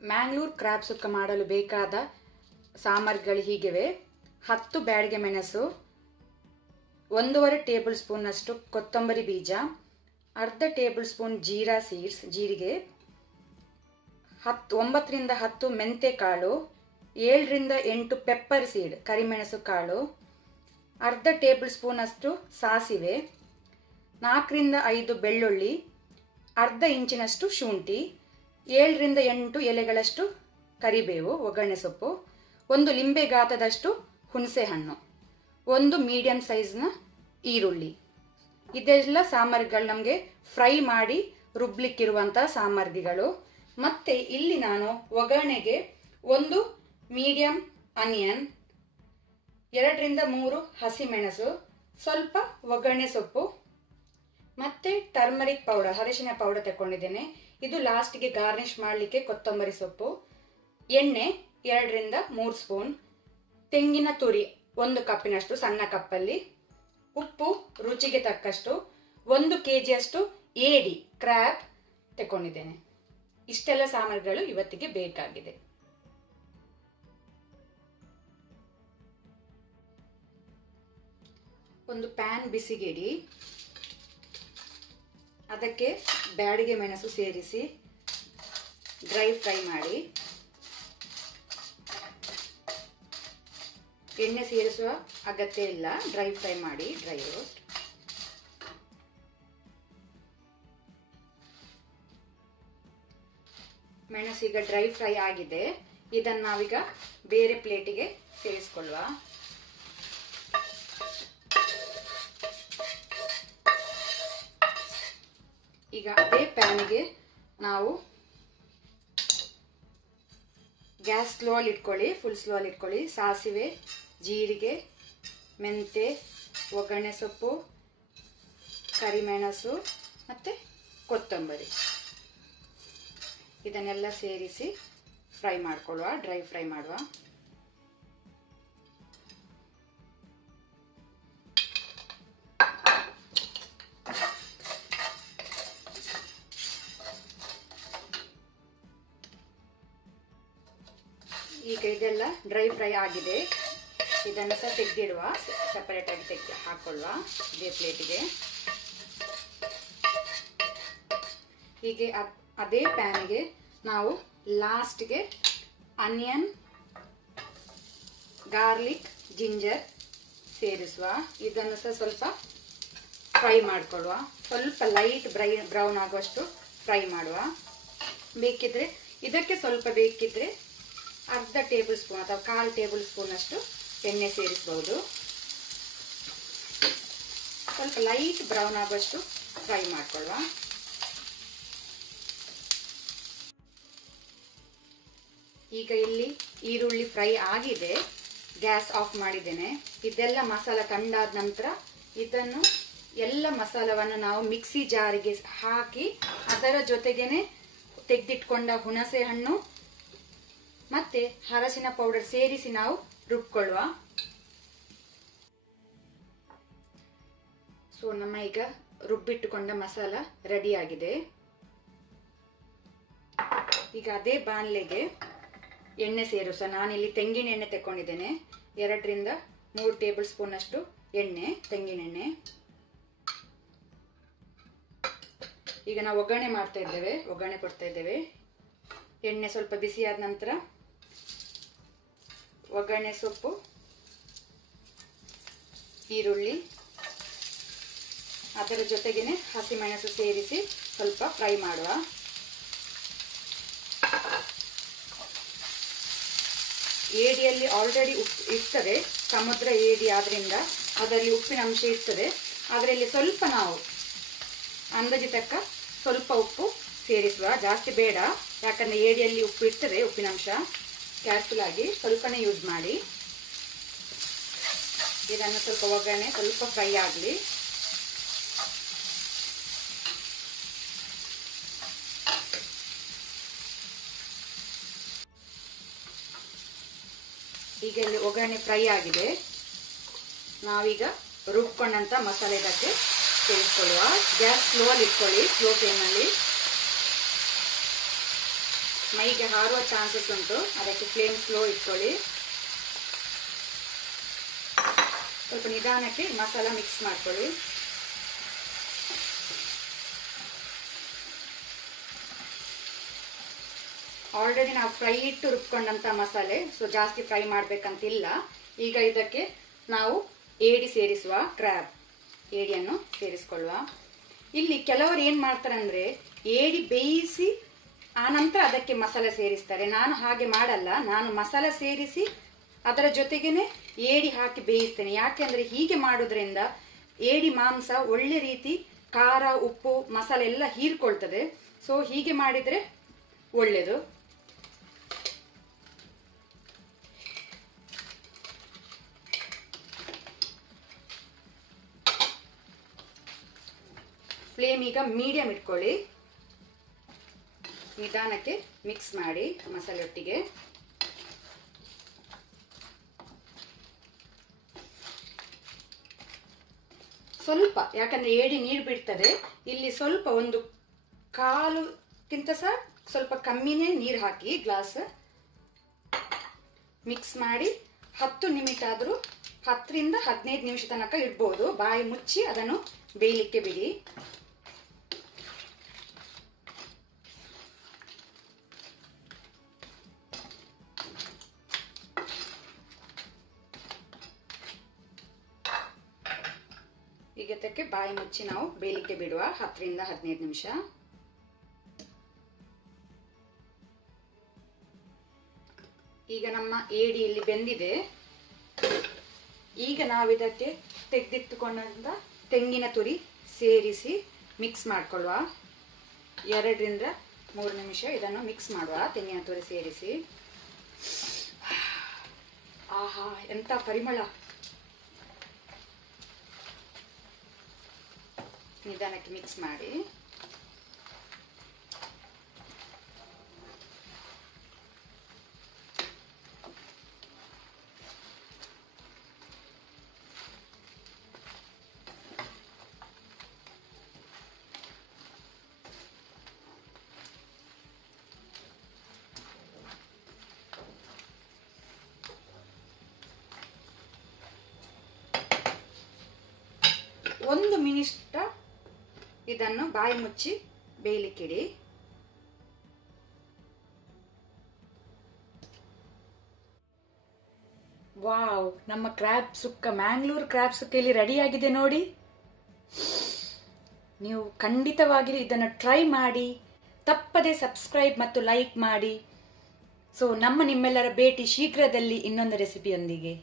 Mangalore crab ಸುಕ್ಕ ಮಾಡಲು ಬೇಕಾದ ಸಾಮಗ್ರಿಗಳು ಹೀಗಿವೆ. 10 ಬ್ಯಾಡಗೆ ಮೆಣಸು, 1.5 ಟೇಬಲ್ ಸ್ಪೂನ್ನಷ್ಟು ಕೊತ್ತಂಬರಿ ಬೀಜ, ಅರ್ಧ ಟೇಬಲ್ ಸ್ಪೂನ್ ಜೀರಾ ಸೀಡ್ಸ್ ಜೀರಿಗೆ, 9 ರಿಂದ 10 ಮೆಂತೆ ಕಾಳು, 7 ರಿಂದ 8 ಪೆಪ್ಪರ್ ಸೀಡ್ ಕರಿಮೆಣಸು ಕಾಳು, ಅರ್ಧ ಟೇಬಲ್ ಸ್ಪೂನ್ ಅಷ್ಟು ಸಾಸಿವೆ, 4 ರಿಂದ 5 ಬೆಳ್ಳುಳ್ಳಿ, ಅರ್ಧ ಇಂಚಿನಷ್ಟು ಶುಂಠಿ, 7 ರಿಂದ 8 ಎಲೆಗಳಷ್ಟು ಕರಿಬೇವು ಒಗ್ಗರಣೆ ಸೊಪ್ಪು, 1 ಲಿಂಬೆ ಗಾತ್ರದಷ್ಟು ಹುಣಸೆ ಹಣ್ಣು, 1 ಮೀಡಿಯಂ ಸೈಜ್ನ ಈರುಳ್ಳಿ. ಇದೆಲ್ಲ ಸಾಮಗ್ರಿಗಳು ನಮಗೆ ಫ್ರೈ ಮಾಡಿ ರುಬ್ಲಿಕ್ಕಿರುವಂತಹ ಸಾಮಗ್ರಿಗಳು. ಮತ್ತೆ ಇಲ್ಲಿ ನಾನು ಒಗ್ಗರಣೆಗೆ 1 ಮೀಡಿಯಂ ಆನಿಯನ್, 2 ರಿಂದ 3 ಹಸಿಮೆಣಸು, ಸ್ವಲ್ಪ ಒಗ್ಗರಣೆ ಸೊಪ್ಪು, ಮತ್ತೆ ಟರ್ಮರಿಕ್ ಪೌಡರ್ ಅರಿಶಿನ ಪೌಡರ್ ತಗೊಂಡಿದ್ದೇನೆ. ಇದು ಲಾಸ್ಟ್ಗೆ ಗಾರ್ನಿಶ್ ಮಾಡಲಿಕ್ಕೆ ಕೊತ್ತಂಬರಿ ಸೊಪ್ಪು, ಎಣ್ಣೆ 2 ರಿಂದ 3 ಸ್ಪೂನ್, ತೆಂಗಿನ ತುರಿ 1 ಕಪ್ಪಿನಷ್ಟು ಸಣ್ಣ ಕಪ್ಪಲ್ಲಿ, ಉಪ್ಪು ರುಚಿಗೆ ತಕ್ಕಷ್ಟು, 1 kg ಏಡಿ ಕ್ರ್ಯಾಬ್ ತಗೊಂಡಿದ್ದೇನೆ. ಇಷ್ಟೆಲ್ಲ ಸಾಮಗ್ರಿಗಳು ಇವತ್ತಿಗೆ ಬೇಕಾಗಿದೆ. ಒಂದು ಪ್ಯಾನ್ ಬಿಸಿಗಿಡಿ, ಅದಕ್ಕೆ ಬ್ಯಾಡಗೆ ಮೆಣಸು ಸೇರಿಸಿ ಡ್ರೈ ಫ್ರೈ ಮಾಡಿ. ಎಣ್ಣೆ ಸೇರಿಸುವ ಅಗತ್ಯ ಇಲ್ಲ, ಡ್ರೈ ಫ್ರೈ ಮಾಡಿ, ಡ್ರೈ ರೋಸ್ಟ್. ಮೆಣಸು ಈಗ ಡ್ರೈ ಫ್ರೈ ಆಗಿದೆ. ಇದನ್ನು ನಾವೀಗ ಬೇರೆ ಪ್ಲೇಟಿಗೆ ಸೇರಿಸಿಕೊಳ್ಳುವ. ಈಗ ಅದೇ ಪ್ಯಾನಿಗೆ ನಾವು ಗ್ಯಾಸ್ ಸ್ಲೋ ಅಲ್ಲಿ ಇಟ್ಕೊಳ್ಳಿ, ಫುಲ್ ಸ್ಲೋ ಅಲ್ಲಿ ಇಟ್ಕೊಳ್ಳಿ. ಸಾಸಿವೆ, ಜೀರಿಗೆ, ಮೆಂತೆ, ಒಗ್ಗರಣೆ ಸೊಪ್ಪು, ಕರಿಮೆಣಸು ಮತ್ತೆ ಕೊತ್ತಂಬರಿ ಇದನ್ನೆಲ್ಲ ಸೇರಿಸಿ ಫ್ರೈ ಮಾಡ್ಕೊಳ್ಳುವ, ಡ್ರೈ ಫ್ರೈ ಮಾಡುವ. ಈಗ ಇದೆಲ್ಲ ಡ್ರೈ ಫ್ರೈ ಆಗಿದೆ. ಇದನ್ನು ಸಹ ತೆಗೆದಿಡುವ, ಸಪರೇಟ್ ಆಗಿ ಹಾಕೊಳ್ಳುವ ಇದೇ ಪ್ಲೇಟಿಗೆ. ಹೀಗೆ ಅದೇ ಪ್ಯಾನಿಗೆ ನಾವು ಲಾಸ್ಟ್ಗೆ ಆನಿಯನ್, ಗಾರ್ಲಿಕ್, ಜಿಂಜರ್ ಸೇರಿಸುವ. ಇದನ್ನು ಸಹ ಸ್ವಲ್ಪ ಫ್ರೈ ಮಾಡಿಕೊಳ್ಳುವ, ಸ್ವಲ್ಪ ಲೈಟ್ ಬ್ರೌನ್ ಆಗುವಷ್ಟು ಫ್ರೈ ಮಾಡುವ. ಬೇಕಿದ್ರೆ ಇದಕ್ಕೆ ಸ್ವಲ್ಪ ಬೇಕಿದ್ರೆ ಅರ್ಧ ಟೇಬಲ್ ಸ್ಪೂನ್ ಅಥವಾ 1/4 ಟೇಬಲ್ ಸ್ಪೂನ್ ಅಷ್ಟು ಎಣ್ಣೆ ಸೇರಿಸಬಹುದು. ಸ್ವಲ್ಪ ಲೈಟ್ ಬ್ರೌನ್ ಆಗುವಷ್ಟು ಫ್ರೈ ಮಾಡಿಕೊಳ್ಳುವ. ಈಗ ಇಲ್ಲಿ ಈರುಳ್ಳಿ ಫ್ರೈ ಆಗಿದೆ, ಗ್ಯಾಸ್ ಆಫ್ ಮಾಡಿದ್ದೇನೆ. ಇದೆಲ್ಲ ಮಸಾಲ ಕಂಡಾದ ನಂತರ ಇದನ್ನು ಎಲ್ಲ ಮಸಾಲವನ್ನು ನಾವು ಮಿಕ್ಸಿ ಜಾರಿಗೆ ಹಾಕಿ ಅದರ ಜೊತೆಗೇನೆ ತೆಗೆದಿಟ್ಕೊಂಡ ಹುಣಸೆ ಹಣ್ಣು ಮತ್ತೆ ಅರಶಿನ ಪೌಡರ್ ಸೇರಿಸಿ ನಾವು ರುಬ್ಕೊಳ್ಳುವ. ಸೊ ನಮ್ಮ ಈಗ ರುಬ್ಬಿಟ್ಟುಕೊಂಡ ಮಸಾಲ ರೆಡಿ ಆಗಿದೆ. ಈಗ ಅದೇ ಬಾಣಲೆಗೆ ಎಣ್ಣೆ ಸೇರಿಸ. ನಾನಿಲ್ಲಿ ತೆಂಗಿನ ಎಣ್ಣೆ ತಗೊಂಡಿದ್ದೇನೆ, 2 ರಿಂದ 3 ಟೇಬಲ್ ಸ್ಪೂನ್ ಅಷ್ಟು ಎಣ್ಣೆ, ತೆಂಗಿನ ಎಣ್ಣೆ. ಈಗ ನಾವು ಒಗ್ಗರಣೆ ಮಾಡ್ತಾ ಇದ್ದೇವೆ, ಒಗ್ಗರಣೆ ಕೊಡ್ತಾ ಇದ್ದೇವೆ. ಎಣ್ಣೆ ಸ್ವಲ್ಪ ಬಿಸಿಯಾದ ನಂತರ ಒಗ್ಗರಣೆ ಸೊಪ್ಪು, ಈರುಳ್ಳಿ, ಅದರ ಜೊತೆಗೇನೆ ಹಸಿಮೆಣಸು ಸೇರಿಸಿ ಸ್ವಲ್ಪ ಫ್ರೈ ಮಾಡುವ. ಏಡಿಯಲ್ಲಿ ಆಲ್ರೆಡಿ ಉಪ್ಪು ಇರ್ತದೆ, ಸಮುದ್ರ ಏಡಿ ಆದ್ರಿಂದ ಅದರಲ್ಲಿ ಉಪ್ಪಿನ ಅಂಶ ಇರ್ತದೆ. ಅದರಲ್ಲಿ ಸ್ವಲ್ಪ ನಾವು ಅಂದಾಜು ತಕ್ಕ ಸ್ವಲ್ಪ ಉಪ್ಪು ಸೇರಿಸುವ, ಜಾಸ್ತಿ ಬೇಡ, ಯಾಕಂದ್ರೆ ಏಡಿಯಲ್ಲಿ ಉಪ್ಪು ಇರ್ತದೆ, ಉಪ್ಪಿನಂಶ. ಕೇರ್ಫುಲ್ ಆಗಿ ಸ್ವಲ್ಪನೇ ಯೂಸ್ ಮಾಡಿ. ಇದನ್ನು ಸ್ವಲ್ಪ ಒಗ್ಗರಣೆ ಸ್ವಲ್ಪ ಫ್ರೈ ಆಗಲಿ. ಈಗ ಇಲ್ಲಿ ಒಗ್ಗರಣೆ ಫ್ರೈ ಆಗಿದೆ. ನಾವೀಗ ರುಬ್ಕೊಂಡಂತ ಮಸಾಲೆ ಇದಕ್ಕೆ ಸೇರಿಸ್ಕೊಳ್ಳುವ. ಗ್ಯಾಸ್ ಸ್ಲೋ ಅಲ್ಲಿ ಇಟ್ಕೊಳ್ಳಿ, ಸ್ಲೋ ಫ್ಲೇಮ್ ಅಲ್ಲಿ. ಮೈಗೆ ಹಾರುವ ಚಾನ್ಸಸ್ ಉಂಟು, ಅದಕ್ಕೆ ಫ್ಲೇಮ್ ಸ್ಲೋ ಇಟ್ಕೊಳ್ಳಿ. ಸ್ವಲ್ಪ ನಿಧಾನಕ್ಕೆ ಮಸಾಲ ಮಿಕ್ಸ್ ಮಾಡ್ಕೊಳ್ಳಿ. ಆಲ್ರೆಡಿ ನಾವು ಫ್ರೈ ಇಟ್ಟು ರುಬ್ಕೊಂಡಂತ ಮಸಾಲೆ, ಸೊ ಜಾಸ್ತಿ ಫ್ರೈ ಮಾಡ್ಬೇಕಂತಿಲ್ಲ. ಈಗ ಇದಕ್ಕೆ ನಾವು ಏಡಿ ಸೇರಿಸುವ, ಕ್ರ್ಯಾಬ್ ಏಡಿಯನ್ನು ಸೇರಿಸ್ಕೊಳ್ಳುವ. ಇಲ್ಲಿ ಕೆಲವರು ಏನ್ ಮಾಡ್ತಾರೆ ಅಂದ್ರೆ ಏಡಿ ಬೇಯಿಸಿ ಆನಂತರ ಅದಕ್ಕೆ ಮಸಾಲೆ ಸೇರಿಸ್ತಾರೆ. ನಾನು ಹಾಗೆ ಮಾಡಲ್ಲ, ನಾನು ಮಸಾಲೆ ಸೇರಿಸಿ ಅದರ ಜೊತೆಗೇನೆ ಏಡಿ ಹಾಕಿ ಬೇಯಿಸ್ತೇನೆ. ಯಾಕೆಂದ್ರೆ ಹೀಗೆ ಮಾಡೋದ್ರಿಂದ ಏಡಿ ಮಾಂಸ ಒಳ್ಳೆ ರೀತಿ ಖಾರ, ಉಪ್ಪು, ಮಸಾಲೆ ಎಲ್ಲ ಹೀರ್ಕೊಳ್ತದೆ. ಸೊ ಹೀಗೆ ಮಾಡಿದ್ರೆ ಒಳ್ಳೇದು. ಫ್ಲೇಮ್ ಈಗ ಮೀಡಿಯಂ ಇಟ್ಕೊಳ್ಳಿ. ನಿಧಾನಕ್ಕೆ ಮಿಕ್ಸ್ ಮಾಡಿ ಮಸಾಲೆ ಒಟ್ಟಿಗೆ. ಸ್ವಲ್ಪ, ಯಾಕಂದ್ರೆ ಏಡಿ ನೀರು ಬಿಡ್ತದೆ, ಇಲ್ಲಿ ಸ್ವಲ್ಪ ಒಂದು ಕಾಲುಕ್ಕಿಂತ ಸಹ ಸ್ವಲ್ಪ ಕಮ್ಮಿನೇ ನೀರು ಹಾಕಿ ಗ್ಲಾಸ್ ಮಿಕ್ಸ್ ಮಾಡಿ 10 ನಿಮಿಷ ಆದರೂ 10 ರಿಂದ 15 ನಿಮಿಷ ತನಕ ಇಡ್ಬೋದು. ಬಾಯಿ ಮುಚ್ಚಿ ಅದನ್ನು ಬೇಯಲಿಕ್ಕೆ ಬಿಡಿ. ಈಗ ಇದಕ್ಕೆ ಬಾಯಿ ಮುಚ್ಚಿ ನಾವು ಬೇಯಲಿಕ್ಕೆ ಬಿಡುವ 10 ರಿಂದ 15 ನಿಮಿಷ. ಈಗ ನಮ್ಮ ಏಡಿ ಇಲ್ಲಿ ಬೆಂದಿದೆ. ಈಗ ನಾವು ಇದಕ್ಕೆ ತೆಗೆದಿಟ್ಟುಕೊಂಡ ತೆಂಗಿನ ತುರಿ ಸೇರಿಸಿ ಮಿಕ್ಸ್ ಮಾಡ್ಕೊಳ್ಳುವ. 2 ರಿಂದ 3 ನಿಮಿಷ ಇದನ್ನು ಮಿಕ್ಸ್ ಮಾಡುವ. ತೆಂಗಿನ ತುರಿ ಸೇರಿಸಿ. ಆಹಾ, ಎಂತ ಪರಿಮಳ! ನಿಧಾನಕ್ಕೆ ಮಿಕ್ಸ್ ಮಾಡಿ. ಒಂದು ನಿಮಿಷ ಇದನ್ನು ಬಾಯಿ ಮುಚ್ಚಿ ಬೇಯಲಿಕ್ಕಿಡಿ. ವಾವ್, ನಮ್ಮ ಕ್ರ್ಯಾಬ್ ಸುಕ್ಕ, ಮ್ಯಾಂಗ್ಳೂರ್ ಕ್ರ್ಯಾಬ್ ಸುಕ್ಕ ಇಲ್ಲಿ ರೆಡಿ ಆಗಿದೆ ನೋಡಿ. ನೀವು ಖಂಡಿತವಾಗಿ ಇದನ್ನು ಟ್ರೈ ಮಾಡಿ. ತಪ್ಪದೆ ಸಬ್ಸ್ಕ್ರೈಬ್ ಮತ್ತು ಲೈಕ್ ಮಾಡಿ. ಸೊ ನಿಮ್ಮೆಲ್ಲರ ಭೇಟಿ ಶೀಘ್ರದಲ್ಲಿ ಇನ್ನೊಂದು ರೆಸಿಪಿಯೊಂದಿಗೆ.